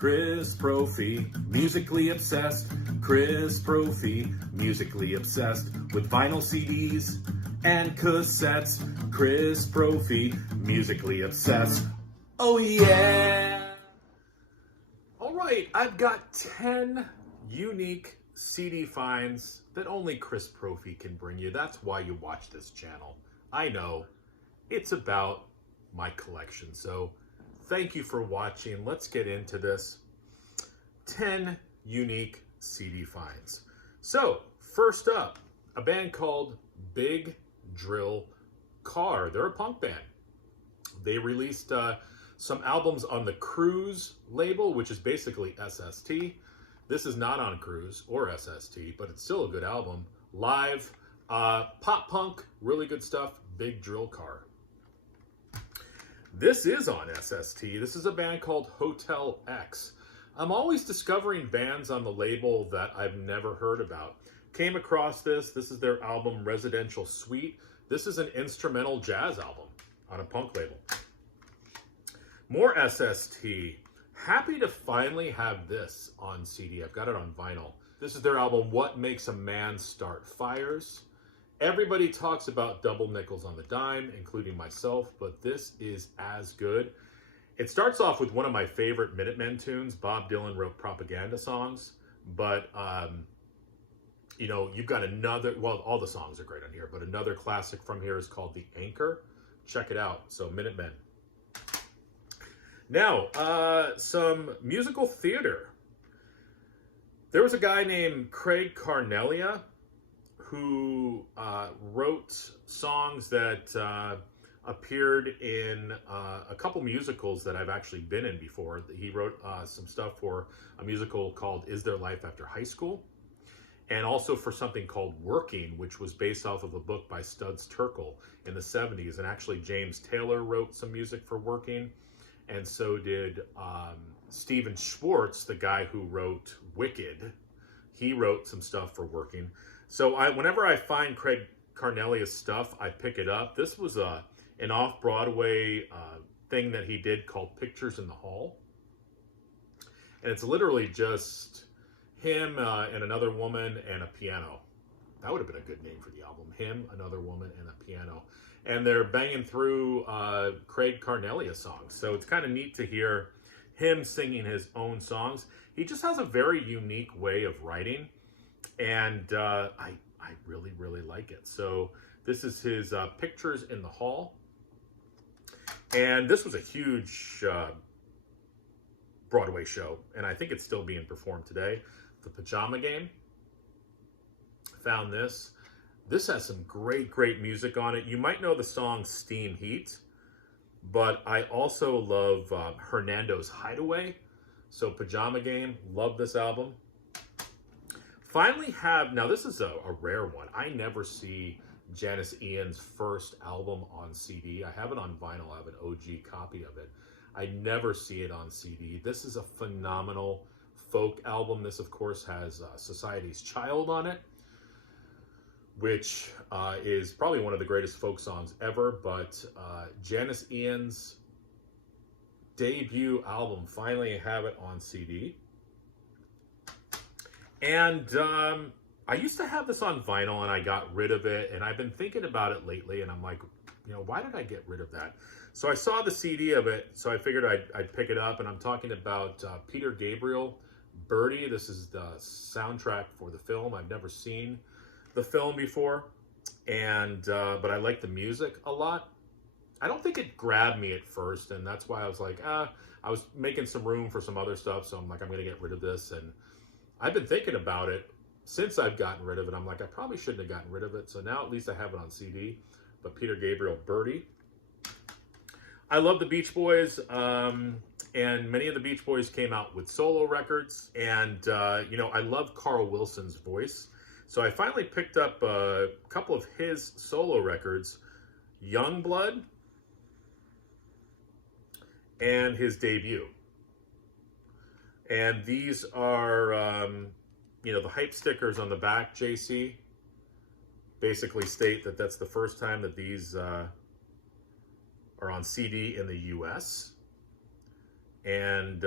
Chris Profi, musically obsessed. Chris Profi, musically obsessed with vinyl CDs and cassettes. Chris Profi, musically obsessed. Oh yeah! All right, I've got 10 unique CD finds that only Chris Profi can bring you. That's why you watch this channel. I know, it's about my collection. So thank you for watching. Let's get into this. 10 unique CD finds. So first up, a band called Big Drill Car. They're a punk band. They released some albums on the Cruise label, which is basically SST. This is not on Cruise or SST, but it's still a good album. Live, pop punk, really good stuff. Big Drill Car. This is on SST. This is a band called Hotel X. I'm always discovering bands on the label that I've never heard about. Came across this. This is their album Residential Suite. This is an instrumental jazz album on a punk label. More SST. Happy to finally have this on CD. I've got it on vinyl. This is their album What Makes a Man Start Fires. Everybody talks about double nickels on the dime, including myself, but this is as good. It starts off with one of my favorite Minutemen tunes. Bob Dylan wrote propaganda songs, but you know, you've got another, well, all the songs are great on here, but another classic from here is called The Anchor. Check it out. So Minutemen. Now, some musical theater. There was a guy named Craig Carnelia who wrote songs that appeared in a couple musicals that I've actually been in before. He wrote some stuff for a musical called Is There Life After High School? And also for something called Working, which was based off of a book by Studs Terkel in the 70s. And actually James Taylor wrote some music for Working. And so did Stephen Schwartz, the guy who wrote Wicked. He wrote some stuff for Working. So whenever I find Craig Carnelia's stuff, I pick it up. This was an off-Broadway thing that he did called Pictures in the Hall. And it's literally just him and another woman and a piano. That would have been a good name for the album. Him, another woman, and a piano. And they're banging through Craig Carnelia songs. So it's kind of neat to hear him singing his own songs. He just has a very unique way of writing. And I really, really like it. So this is his Pictures in the Hall. And this was a huge Broadway show. And I think it's still being performed today. The Pajama Game. Found this. This has some great, great music on it. You might know the song Steam Heat. But I also love Hernando's Hideaway. So Pajama Game. Love this album. Finally have, now this is a rare one. I never see Janice Ian's first album on CD. I have it on vinyl. I have an OG copy of it. I never see it on CD. This is a phenomenal folk album. This, of course, has Society's Child on it, which is probably one of the greatest folk songs ever. But Janice Ian's debut album, finally have it on CD. And I used to have this on vinyl and I got rid of it. And I've been thinking about it lately and I'm like, you know, why did I get rid of that? So I saw the CD of it, so I figured I'd pick it up. And I'm talking about Peter Gabriel, Birdie. This is the soundtrack for the film. I've never seen the film before, and but I like the music a lot. I don't think it grabbed me at first, and that's why I was like, I was making some room for some other stuff, so I'm like, I'm going to get rid of this. And I've been thinking about it since I've gotten rid of it. I'm like, I probably shouldn't have gotten rid of it. So now at least I have it on CD. But Peter Gabriel, Birdie. I love the Beach Boys, and many of the Beach Boys came out with solo records. And, you know, I love Carl Wilson's voice. So I finally picked up a couple of his solo records, Youngblood and his debut. And these are, you know, the hype stickers on the back, JC, basically state that that's the first time that these are on CD in the US. And,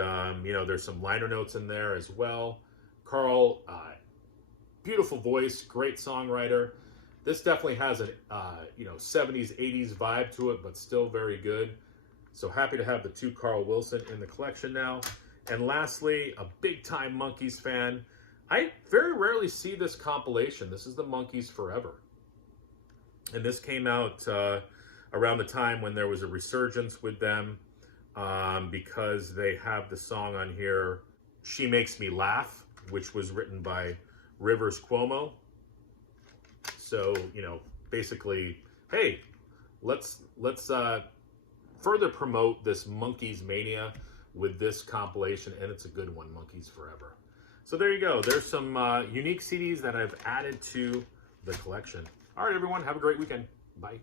you know, there's some liner notes in there as well. Carl, beautiful voice, great songwriter. This definitely has a, you know, 70s, 80s vibe to it, but still very good. So happy to have the 2 Carl Wilson in the collection now. And lastly, a big-time Monkees fan. I very rarely see this compilation. This is the Monkees Forever. And this came out around the time when there was a resurgence with them, because they have the song on here, She Makes Me Laugh, which was written by Rivers Cuomo. So, you know, basically, hey, let's further promote this Monkees mania with this compilation, and it's a good one, Monkees Forever. So there you go. There's some unique CDs that I've added to the collection. All right, everyone, have a great weekend. Bye.